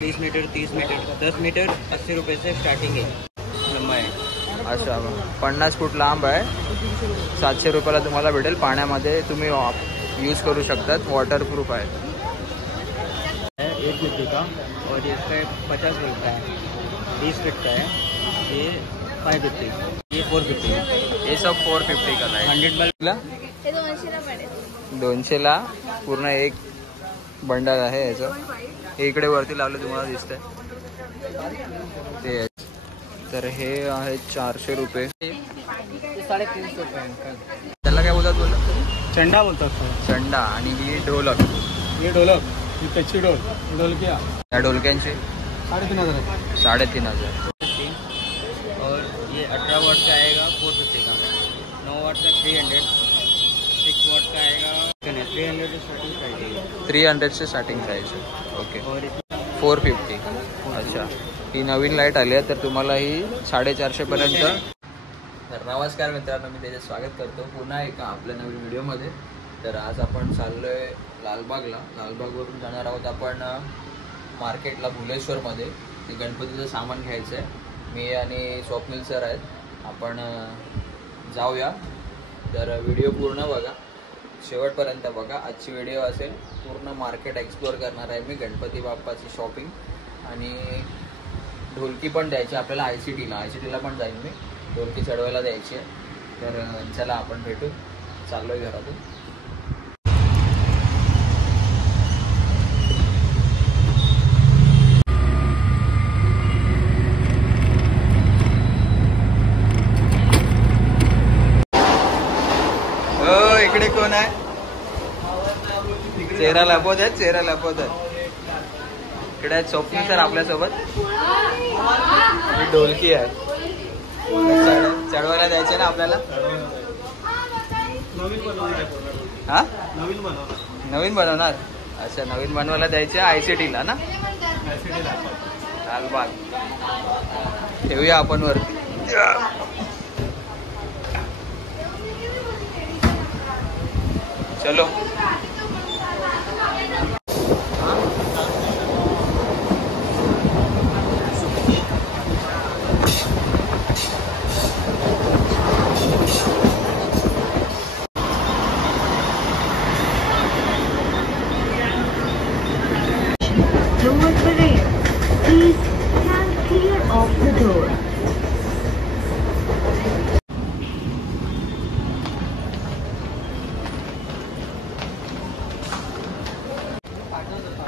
20 मीटर 30 मीटर 10 मीटर 80 रुपये से स्टार्टिंग आहे लंबा आहे. अच्छा 50 फूट लांब आहे. 700 रुपयाला तुम्हाला भेटेल. पाण्यामध्ये तुम्ही यूज करू शकतात. वॉटरप्रूफ आहे. 150 का और इसका 50 फीट का है, 20 फीट का है. ये 550, ये 450. हे सब 450 का आहे. 100 बल्बला 200ला पूर्ण एक बंडल आहे याचं. हे इकडे वरती लावलं तुम्हाला दिसतंय ते. तर हे आहे 400 रुपये. 350 रुपये. त्याला काय बोलतात बोललं? चंडा बोलतात. चंडा. आणि ही ढोलक. ये ढोलक, ये कच्ची ढोलकिया. या ढोलक्यांचे 3,500. 3,500. और ये 18 वाट का आएगा 450 का. 9 वाट का 300. 6 वाट का आएगा 300 से स्टार्टिंग प्राइस है. 300 से स्टार्टिंग प्राइस आहे. ओके. और 450. अच्छा. ही नवीन लाईट आली आहे तर तुम्हाला ही 450 पर्यंत. तर नमस्कार मित्रांनो, मी त्याचे स्वागत करतो पुन्हा एका आपल्या नवीन व्हिडिओमध्ये. तर आज आपण चाललो आहे लालबागला. लालबागवरून जाणार आहोत आपण मार्केटला भुलेश्वरमध्ये. ते गणपतीचं सामान घ्यायचं आहे. मी आणि स्वप्नील सर आहेत. आपण जाऊया. तर व्हिडिओ पूर्ण बघा, शेवटपर्यंत बघा. आजची व्हिडिओ असेल पूर्ण मार्केट एक्सप्लोअर करणार आहे मी. गणपती बाप्पाची शॉपिंग आणि ढोलकी पण द्यायची आपल्याला. आय सी टीला पण जाईन मी. ढोलकी चढवायला द्यायची आहे. तर चला आपण भेटू. चाललो आहे घरातून. इकडे कोण आहे? चेहरा लपवत आहेत. इकडे आहेत स्वप्नील सर आपल्यासोबत. ही ढोलकी आहे. चढवायला द्यायचे ना आपल्याला. हा नवीन बनवणार. अच्छा नवीन बनवायला द्यायचे ICTला ना. लालबाग ठेवूया आपण वरती. चलो.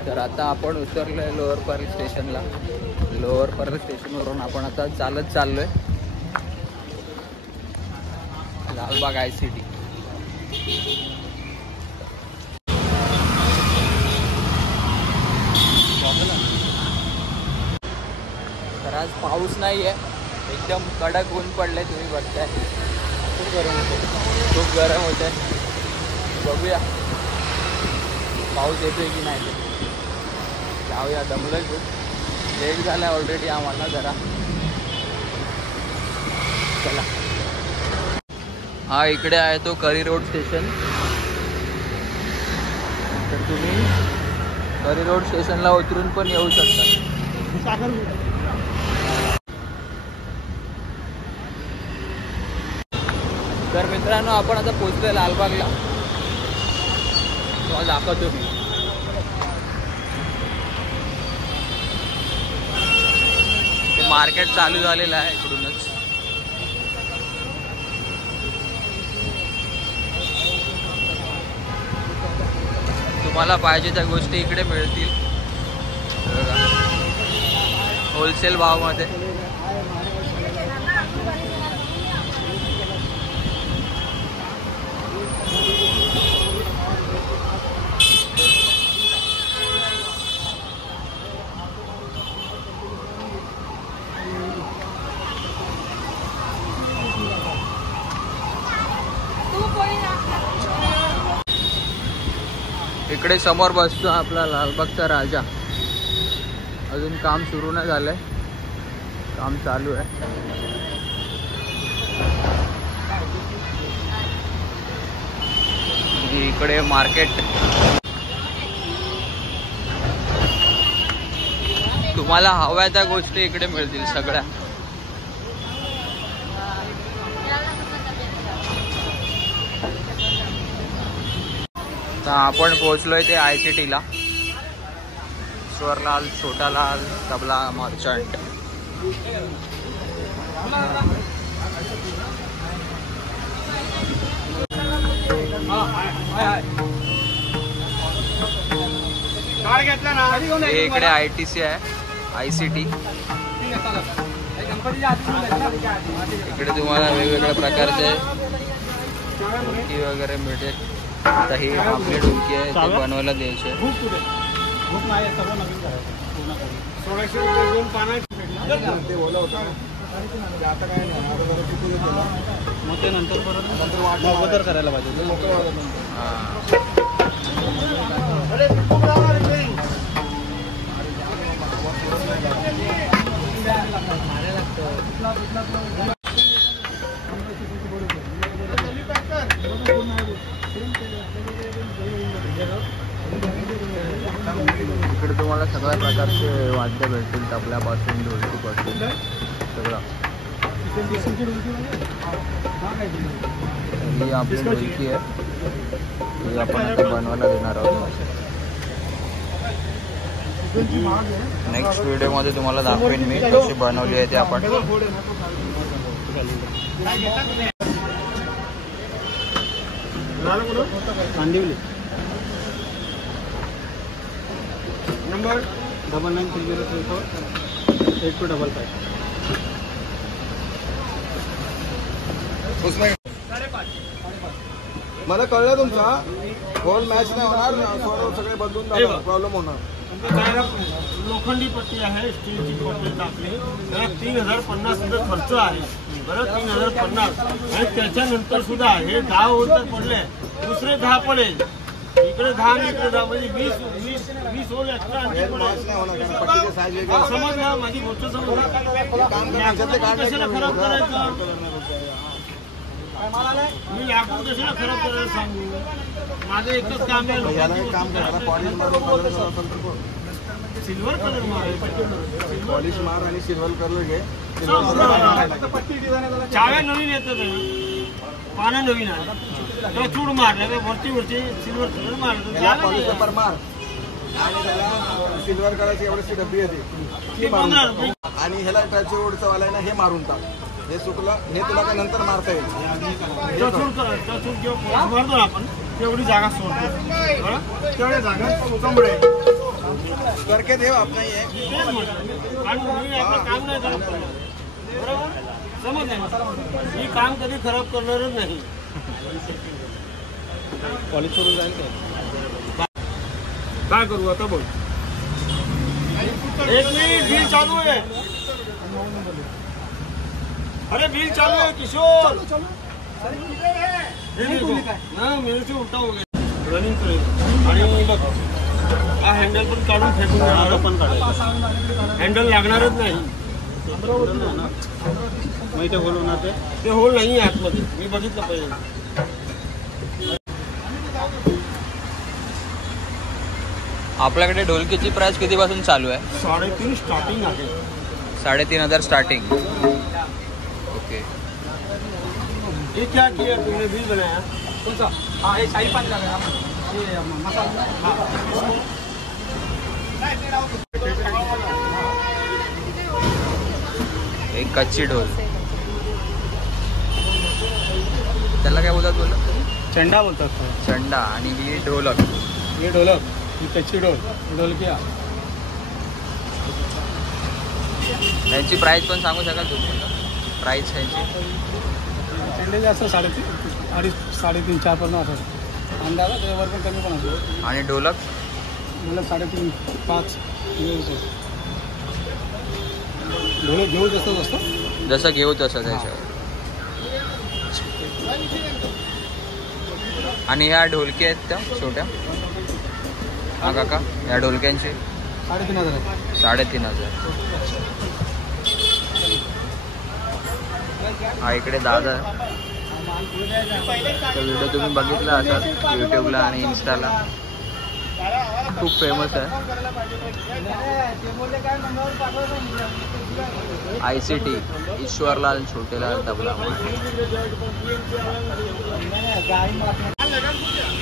तर आता आपण उतरलो आहे लोअर पर्ल स्टेशनला. लोअर पर्ल स्टेशनवरून आपण आता चालत चाललोय लालबाग ICT. तर आज पाऊस नाही आहे. एकदम कडक ऊन पडले. तुम्ही बघताय खूप गरम होत आहे. बघूया पाऊस येतोय की नाही. जाऊया. दमलोय खूप. लेट झाला ऑलरेडी आम्हाला जरा. चला. हा इकडे आहे तो करी रोड स्टेशन. तर तुम्ही करी रोड स्टेशनला उतरून पण येऊ शकता. तर मित्रांनो आपण आता पोहोचलोय लालबागला. तुम्हाला दाखवतो मी. मार्केट चालू झालेलं आहे इकडूनच. तुम्हाला पाहिजे त्या गोष्टी इकडे मिळतील होलसेल भावामध्ये. इकडे समोर बसतो आपला लालबागचा राजा. अजून काम सुरू नाही झालंय. काम चालू आहे. इकडे मार्केट तुम्हाला हव्या त्या गोष्टी इकडे मिळतील सगळ्या. तर आपण पोहोचलोय ते ICT ला. स्वरलाल, छोटालाल, तबला मर्चंट. हे इकडे ITC आहे, ICT. इकडे तुम्हाला वेगवेगळ्या प्रकारचे ढोलकी वगैरे मिळते. आता ही आपली ढोलकी आहे, ते बनवायला द्यायचे. करायला पाहिजे. इकडे तुम्हाला सगळ्या प्रकारचे वाद्य भेटतील, तबल्यापासून ढोलकीपासून सगळं. ही आपली ढोलकी आहे, ही आपण आता बनवायला देणार आहोत. नेक्स्ट व्हिडिओमध्ये तुम्हाला दाखवेन मी कशी बनवली आहे ते आपण. नंबर 9930348255. मला कळलं तुमचा बॉल मॅच नाही होणार, सगळे बदलून प्रॉब्लेम होणार. लोखंडी पट्टी आहे, स्टीलची पट्टी टाकली. त्याला 3050 सुद्धा खर्च आहे. बरं, 3050 आणि त्याच्यानंतर सुद्धा हे 10 होल तर पडले, दुसरे 10 पडेल. इकडे 10 आणि इकडे 10 म्हणजे 20 होल एक्स्ट्रा आणखी पडेल. समजलं माझी गोष्ट? समजलं कशाला खराब करायचं? मी लाकूड कशाला खराब करायला सांगू? माझं एकच काम आहे, सिल्वर कलर पॉलिश मार आणि सिल्वर कलर घे. चाव्या नवीन येतात, पानं नवीन आहे. चूड मारलं वरती सिल्वर कलर मारलं पेपर मार आणि त्याला सिल्वर कलरची एवढीशी डब्बी येते ती मारून आणि ह्याला टचवूडचं वाला आहे ना, हे मारून टाक. हे सुकलं, हे तुला काय नंतर मारता येईल. मारतो आपण तेवढी जागा सोडतो, तेवढ्या जागा कमळे करके देव आपण आणि मी आपलं काम नाही करत. बरोबर समजलं? मी काम कधी खराब करणारच नाही. पॉलिश करून जाईल काय करू आता? बोल. 1 मिनिट, बिल चालू आहे. अरे बिल चालू है किशोर. मेरे से उल्टा हो गया. रनिंग करेल आणि बघ हा हँडल पण काढून फेकून देणार. पण काढायचं हँडल लागणारच नाही. माहिती होल होणार ते होल नाही आहे आतमध्ये. मी बघितलं पाहिजे. आपल्याकडे ढोलकीची प्राइस कितीपासून चालू आहे? 3.5 स्टार्टिंग आहे. 3500 स्टार्टिंग. ओके. ये क्या किया तुमने? बिल बनाया कौन सा? हाँ ये शाही पानी लगा ये मसाला. हाँ एक कच्ची ढोल, त्याला काय बोलतात? चंडा बोलतात. चंडा. आणि ही ढोलक. ये ढोलक, ही कच्ची ढोलकिया. यांची प्राइस पण सांगू शकाल तुम्ही? प्राइस यांची चंडे जास्त 3.5 3.5 4 पर्यंत असतात अंदाजा. त्याच्यावर पण कमी पण असतो. आणि ढोलक 3.5 5. ढोलक घेऊ तसंच असतं, जसं घेऊ तसं त्याच्यावर. आणि ह्या ढोलकी आहेत त्या छोट्या. हा काका, या ढोलक्यांची 3,500. हा इकडे दादा. तो व्हिडिओ तुम्ही बघितला असाल यूट्यूबला आणि इन्स्टाला. खूप फेमस आहे. ICT ईश्वरलाल छोटेलाल तबला.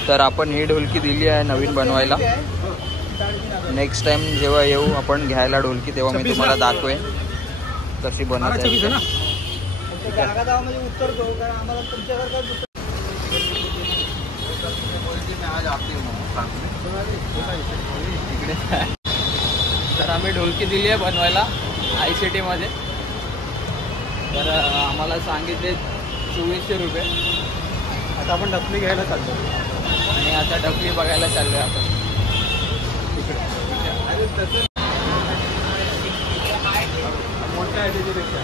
तर आपण ही ढोलकी दिली आहे नवीन बनवायला. नेक्स्ट टाइम जेव्हा येऊ आपण घ्यायला ढोलकी तेव्हा मी तुम्हाला दाखवेन कशी बनवते. तर आम्ही ढोलकी दिली आहे बनवायला ICT मध्ये. तर आम्हाला सांगितले 2400 रुपये. आता आपण डफली घ्यायला चालतो आणि आता डफली बघायला चाललोय आपण. मोठ्या आहे त्याच्यापेक्षा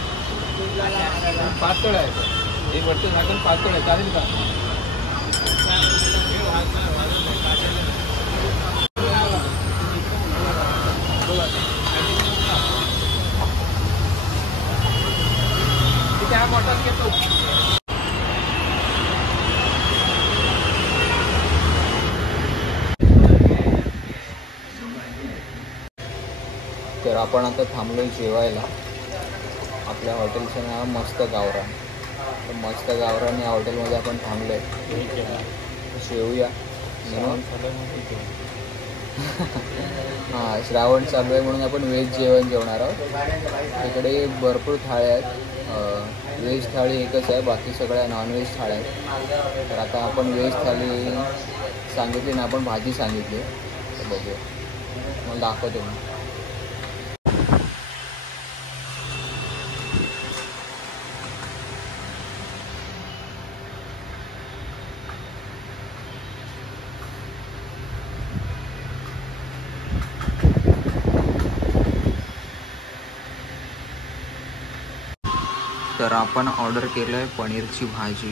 5 तोळे आहे. एक वरचं झाकण 5 तोळे चालेल का? त्या बॉटल घेतो. तर आपण आता थांबलोय जेवायला. आपल्या हॉटेलचं नाव मस्त गावरान. तर मस्त गावरान या हॉटेलमध्ये आपण थांबलोय. जेवूया. हां, श्रावण चालू आहे म्हणून आपण व्हेज जेवण जेवणार आहोत. इकडे भरपूर थाळ्या आहेत. व्हेज थाळी एकच आहे, बाकी सगळ्या नॉनव्हेज थाळ्या आहेत. तर आता आपण व्हेज थाळी सांगितली ना, आपण भाजी सांगितली. तर बघूया, मला दाखवतो मी. तर आपण ऑर्डर केलं आहे पनीरची भाजी.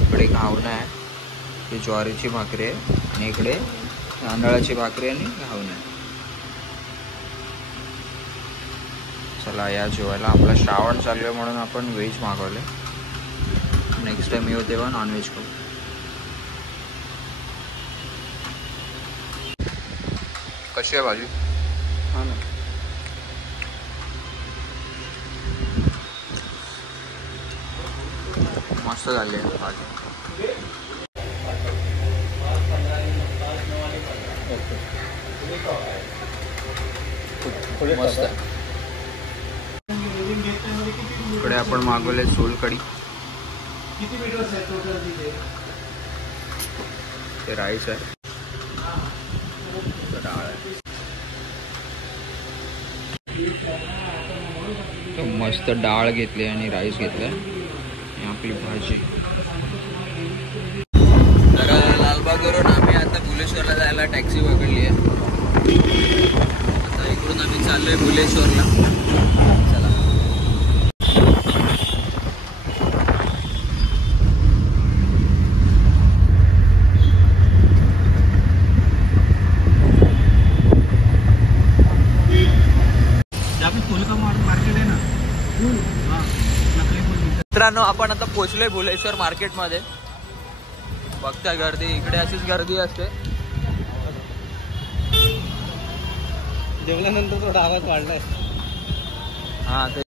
इकडे घावणं आहे, ही ज्वारीची भाकरी आहे, आणि इकडे तांदळाची भाकरी आणि घावणं आहे. चला या जेवायला. आपला श्रावण चालू आहे म्हणून आपण व्हेज मागवलं. नेक्स्ट टाइम येऊ तेव्हा नॉनव्हेज खाऊ. कशी आहे भाजी? हां ना. मस्त झाली आहे भाजी. मस्त. इकडे आपण मागवले सोलकढी. ते राईस आहे, डाळ आहे. मस्त डाळ घेतली आणि राईस घेतलाय. आपली भाजी. तर लालबागवरून आम्ही आता भुलेश्वरला जायला टॅक्सी पकडली आहे. आता इकडून आम्ही चाललोय भुलेश्वरला. चला. मार्केट आहे ना. मित्रांनो, आपण आता पोहोचलोय भुलेश्वर मार्केटमध्ये. बघता गर्दी, इकडे अशीच गर्दी असते. जेवल्यानंतर थोडा आवाज वाढलाय. हां, ते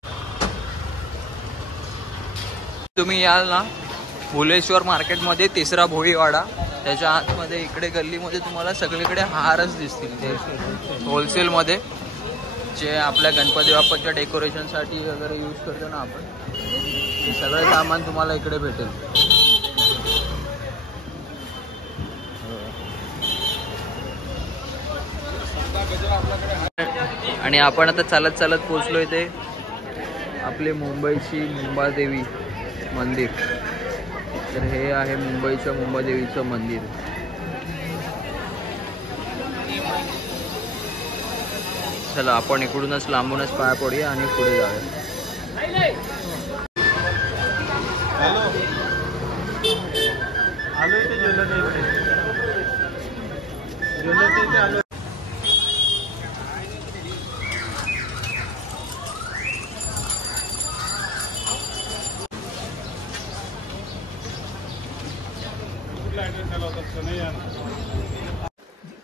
तुम्ही याल ना भुलेश्वर मार्केटमध्ये, तिसरा भोईवाडा, त्याच्या आतमध्ये इकडे गल्लीमध्ये तुम्हाला सगळीकडे हारच दिसतील. ते होलसेलमध्ये जे आपल्या गणपती बाप्पाच्या डेकोरेशनसाठी वगैरे यूज करतो ना आपण, हे सगळं सामान तुम्हाला इकडे भेटेल. आणि आपण आता चालत चालत पोहोचलो इथे आपले मुंबईची मुंबादेवी मंदिर. तर हे आहे मुंबईच्या मुंबादेवीचं मंदिर. चला आपण इकडूनच लांबूनच पाया पडूया आणि पुढे जाऊया.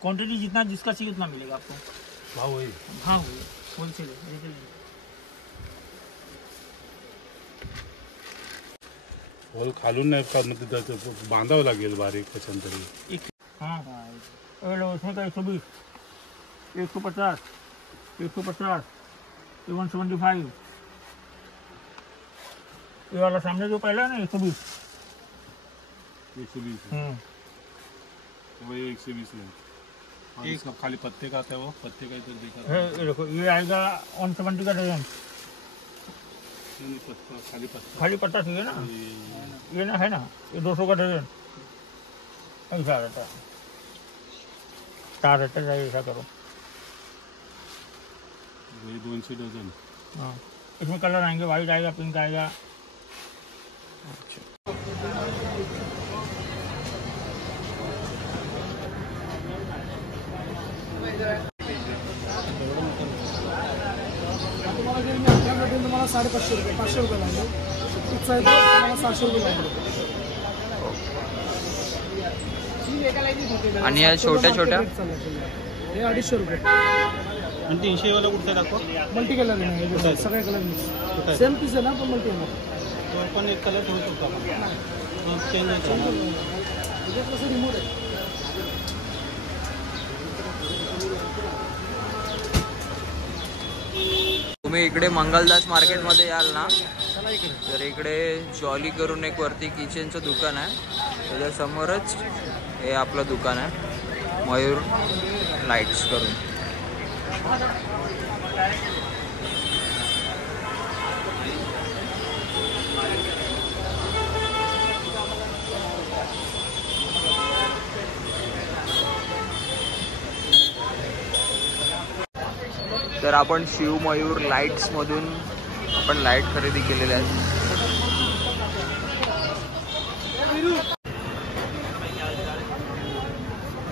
क्वांटिटी जितना जिसका चाहिए उतना मिलेगा आपको। भाव वही हाँ होलसेल है। होल खालून नाही का मग तिथं बांधावं लागेल बारीक कशांतरी। हाँ उसमें का 120, 150, 150, 175। ये वाला सामने जो पहला है ना 120। 120 वही 120 है। और इसका खाली पत्ते का आता है, वो पत्ते का इधर देखा ये देखो ये आएगा 170 का डजन। नहीं, पत्ता खाली पत्ता खाली पत्ता चाहिए ना, ये ना है ना, ये 200 का डजन ऐसा रहता है। 4 रहता है, ऐसा करो। वही 200 डझन। हाँ इसमें कलर आएंगे, वाइट आएगा, पिंक आएगा। तुम्हाला 550 रुपये, 500 रुपये लागले। पिझ्झा आहे तुम्हाला 700 रुपये लागले। आणि या छोट्या छोट्या हे 250 रुपये। आणि 300 वाला कुठचा दाखवा? मल्टी कलर आहे, सगळे कलर मिक्स। सेम पीस आहे ना, पण मल्टी आहे। तो पण एक कलर ठेवू शकतो आपण, चेंज होतो ना। इथे कसं रिमोट आहे। तुम्ही इकडे मंगलदास मार्केटमध्ये याल ना, तर इकडे जॉली करून एक वरती किचनचं दुकान आहे, त्याच्या समोरच हे आपलं दुकान आहे मयूर लाईट्स करून। तर आपण शिव मयूर लाईट्स मधून आपण लाईट खरेदी केलेल्या आहेत।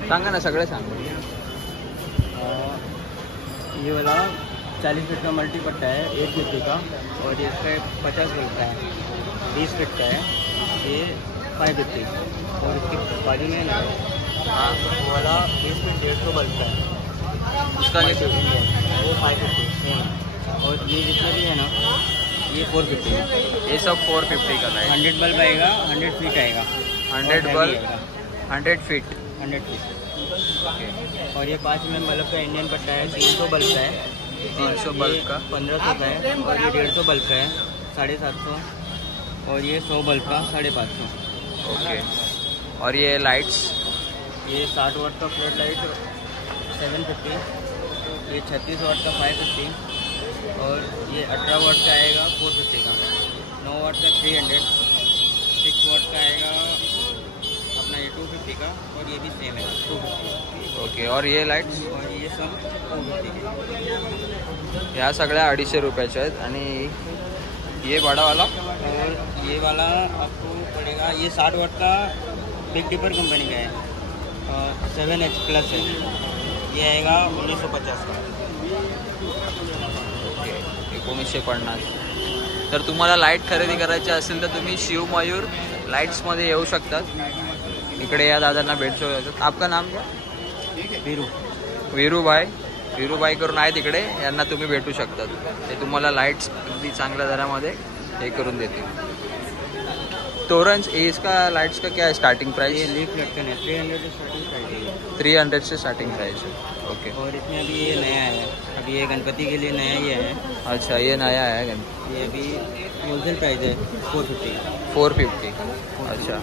सांगा ना, सगळे सांगा। ये वाला 40 फीट का मल्टी पट्टा है 850 का, और इसका 50 फीट का है, 20 फीट का है, ये 550। और इसके बाजू में ना वो वाला 20 फीट 150 बल्ब का है, उसका क्या वो 550 सेम। और ये जितना भी है ना, ये 450 है। ये सब 450 का लाइट। 100 बल्ब आएगा, 100 फीट आएगा, 100 बल्ब 100 फीट। 100 फीट। और ये 5 mm बल्ब का इंडियन पट्टा है, 300 बल्ब का है, 300 बल्ब का 1500 का है। और ये 150 बल्ब का है, 750। और ये 100 बल्ब का 550। ओके। और ये लाइट्स ये 60 वाट का फ्लड लाइट 750, ये 36 वाट का 550, और ये 18 वाट का आएगा 450 का, 9 वाट का 300, 6 वाट का आएगा अपना ये 250 का, और ये भी सेम है 250। ओके। और ये लाइट्स और ये सब 250 के। या सगळ्या 250 रुपयाच्या आहेत। आणि ये बड़ा वाला और ये वाला आपको पड़ेगा, ये 60 वाट का बिग डिपर कंपनी का है, 7H प्लस है, ये आएगा 1950 का। ओके, 1950। तर तुम्हाला लाईट खरेदी करायची असेल तर तुम्ही शिव मयूर लाईट्समध्ये येऊ शकतात। इकडे या दादांना भेटू शकतात। आपका नाम क्या? वीरूबाई करून आहेत इकडे, यांना तुम्ही भेटू शकतात। ते तुम्हाला लाईट्स अगदी चांगल्या दरामध्ये हे करून देतील। तोरंज इसका लाइट्स का क्या है स्टार्टिंग प्राइस? ये लीफ लटकन है, 300 से स्टार्टिंग प्राइस है। 300 से स्टार्टिंग प्राइस है। ओके। और इसमें अभी ये नया है, अभी ये गणपति के लिए नया ये है। अच्छा, ये नया है गणपति। ये अभी होलसेल प्राइस है 450। 450। अच्छा,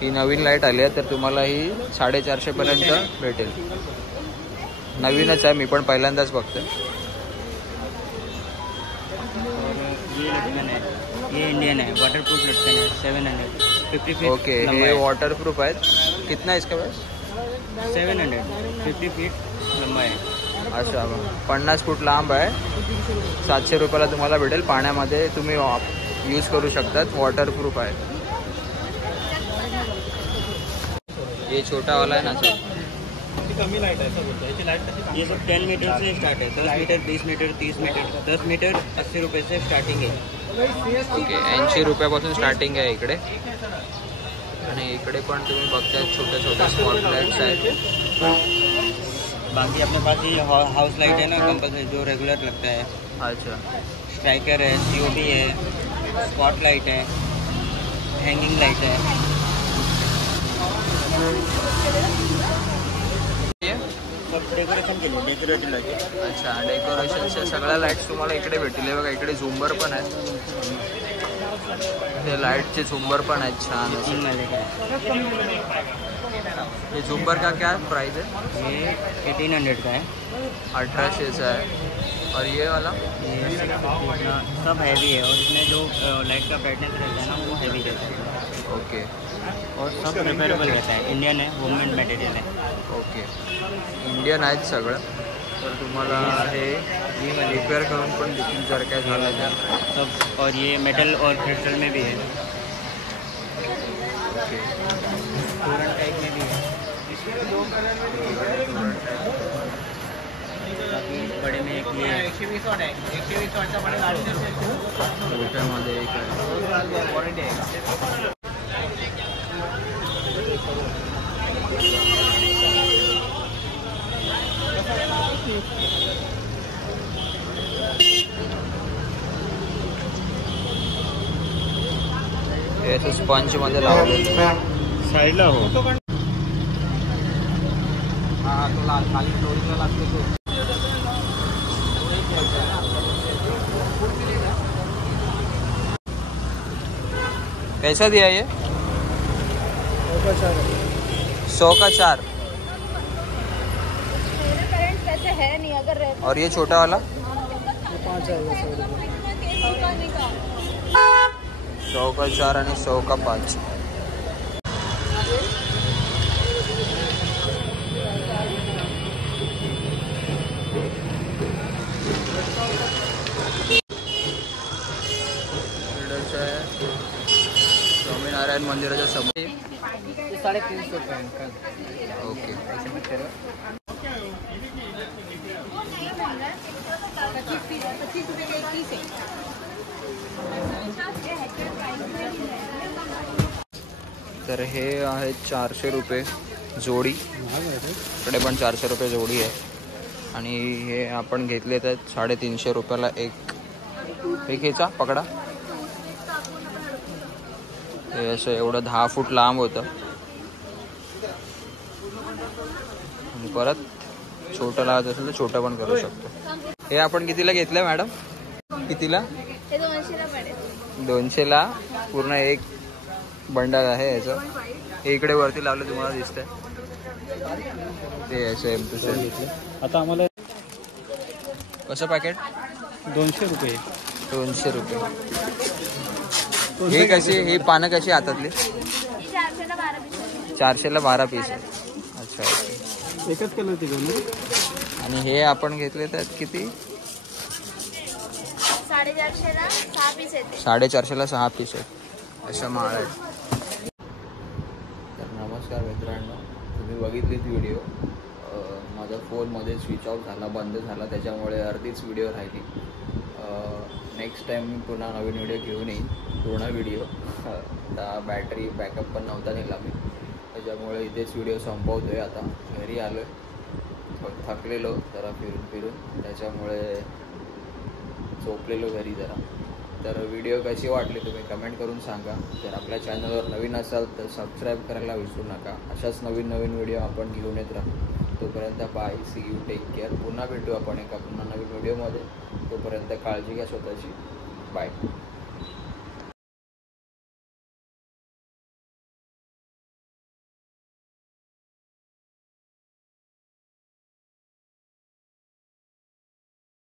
ही नवीन लाईट आली आहे, तर तुम्हाला ही 450 पर्यंत भेटेल। नवीनच आहे, मी पण पहिल्यांदाच बघतोय। और ये लटकन है, ये इंडियन है, वाटरप्रूफ लटकन है, 750 फीट। ओके, ये वाटरप्रूफ है। कितना है इसका प्राइस? 750 फीट लंबा है। अच्छा, 50 फूट लांब आहे, 700 रुपयाला तुम्हाला भेटेल। पाण्यामध्ये तुम्ही यूज करू शकतात, वाटरप्रूफ आहे। ये छोटा वाला है ना सर, कमी लाइट है, ऐसा बोलते हैं। लाइट ये सब 10 मीटर से स्टार्ट है, 10 मीटर, 20 मीटर, 30 मीटर। 10 मीटर 80 रुपये से स्टार्टिंग है। ओके, 80 रुपयापासून स्टार्टिंग आहे इकडे। आणि इकडे पण तुम्ही बघताय छोटे छोटे स्पॉट लाईट्स आहेत. बाकी अपने पास ये हाउस लाइट है ना कंपल्सरी, जो रेगुलर लगता है. अच्छा. स्ट्राइकर है, COB है, स्पॉट लाइट है, हैंगिंग लाइट है. सब डेकोरेशन के लिए, डेकोरेटिव लाइट. अच्छा, डेकोरेशनच्या सगळ्या लाईट्स तुम्हाला इकडे भेटतील. बघा इकडे झुंबर पण आहेत, ते लाईटचे झुंबर पण आहेत छान. ये झुंबर का क्या प्राइस है? ये 1800 का है. 1800 है. और ये वाला ये सब हैवी है, और इसमें जो लाइट का ब्राइटनेस रहता है ना वो हैवी रहता है. ओके. और सब रिपेयरेबल रहता है. इंडियन है, होममेड मटेरियल है. ओके. इंडियन आहेत सगळं. तर तुम्हाला हे रिपेअर करून पण देखील जर काय झालं तर सब. और ये मेटल और क्रिस्टल में भी है. ओके. तोरण टाइप में भी है. बाकी बड़े में एक ये 120 वाट है. 120 वाटचा पडेल 800 रुपयामध्ये एक आहे. वॉरंटी आहे. हे असं स्पंज मध्ये लावलेलं आहे. साईडला हो. हा तुला खाली जोडीला लागते तो. कैसा दिया ये? 100 का 4. पैसे है नहीं अगर रहता और ये छोटा वाला 100 का 4 आणि 100 का 5. स्वामीनारायण मंदिराच्या समोर. 350 रुपये. ओके. 25 रुपये का 21 है. तर हे आहे 400 रुपये जोडी. इकडे पण 400 रुपये जोडी आहे. आणि हे आपण घेतले तर 350 रुपयाला एक. हे घ्यायचा पकडा. हे असं एवढं 10 फूट लांब होतं. आणि परत छोटं लावत असेल तर छोटं पण करू शकतो. हे आपण कितीला घेतलं मॅडम? कितीला? हे 200ला पडेल. 200ला पूर्ण एक बंडल आहे याचं. हे इकडे वरती लावलं तुम्हाला दिसतंय ते सेम टू सेम. आता आम्हाला कसं पॅकेट? 200 रुपये. 200 रुपये. हे कशी, ही पानं कशी हातातली? 400ला 12 पीस. 400ला 12 पीस आहे. अच्छा. एकच कलर ते दोन. आणि हे आपण घेतले तर किती? 450ला 6 पीस येते. 450ला 6 पीस आहेत. अशा माळ आहेत. तर नमस्कार मित्रांनो, तुम्ही बघितलीत व्हिडिओ. माझा फोनमध्ये स्विच ऑफ झाला, बंद झाला, त्याच्यामुळे अर्धीच व्हिडिओ राहिली. नेक्स्ट टाईम मी पुन्हा नवीन व्हिडिओ घेऊन येईन, पूर्ण व्हिडिओ. आता बॅटरी बॅकअप पण नव्हता नेला मी, त्याच्यामुळे इथेच व्हिडिओ संपवतो आहे. आता घरी आलो आहे, थकलेलो जरा फिरून फिरून, त्याच्यामुळे झोपलेलो घरी जरा. तर व्हिडिओ कशी वाटली तुम्ही कमेंट करून सांगा. जर आपल्या चॅनलवर नवीन असाल तर सबस्क्राईब करायला विसरू नका. अशाच नवीन नवीन व्हिडिओ आपण घेऊन येत राहू. तोपर्यंत bye, see you, take care. पुन्हा भेटू आपण एका पुन्हा नवीन व्हिडिओमध्ये. तोपर्यंत काळजी घ्या स्वतःची. बाय.